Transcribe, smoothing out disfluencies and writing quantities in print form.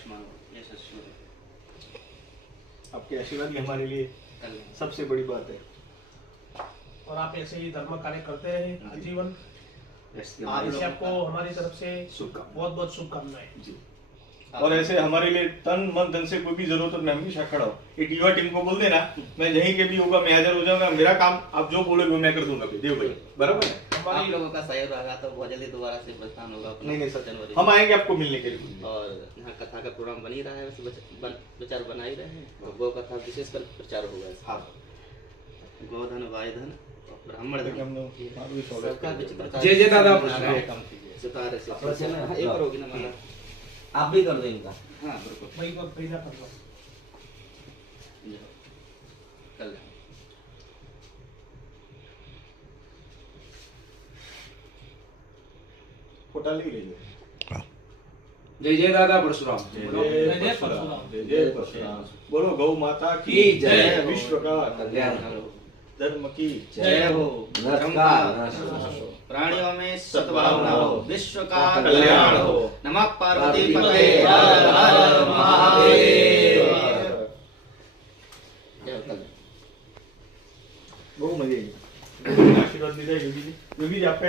आयुष्मान हो, yes sure. आपके आशीर्वाद ही हमारे लिए सबसे बड़ी बात है। और आप ऐसे ही धर्म कार्य करते रहे आजीवन। आप इसे लोगों आपको हमारी तरफ से शुभकामनाएं। बहुत बहुत शुभकामनाएं। जी। और ऐसे हमारे लिए तन मन धन से कोई भी जरूरत हो, मैं हमेशा खड़ा हूँ। एक युवा टीम को बोल देना, मैं यहीं के भी होगा, मैं हाजिर हो जाऊंगा। मेरा काम आप जो बोलोगे मैं कर दूंगा देव भाई, बराबर है। आप लोगों का सहयोग रहा तो बहुत जल्दी दोबारा से प्रस्थान होगा अपना। नहीं सर, जनवरी हम आएंगे आपको मिलने के लिए। और यहाँ कथा का प्रोग्राम बन ही रहा है, वैसे विचार बना ही रहे हैं। और गौ कथा विशेषकर प्रचार होगा। हाँ, गोधन वायुधन ब्राह्मण धन सबका विचित्र जय जय दादा सितारे से एक और होगी ना माला। आप भी कर दो इनका। हाँ बिल्कुल वही को पहला कर लो। कल फोटा ले लीजिए। जय जय दादा परशुराम। जय जय परशुराम, जय जय परशुराम। बोलो गौ माता की जय, विश्व का कल्याण करो। धर्म की जय हो। नर्स का नर्स हो। प्राणियों में सद्भावना हो, विश्व का कल्याण हो। नमः पार्वती पते हर हर महादेव। बहुत मजे आएगी। आशीर्वाद दीजिए योगी जी। योगी जी आपका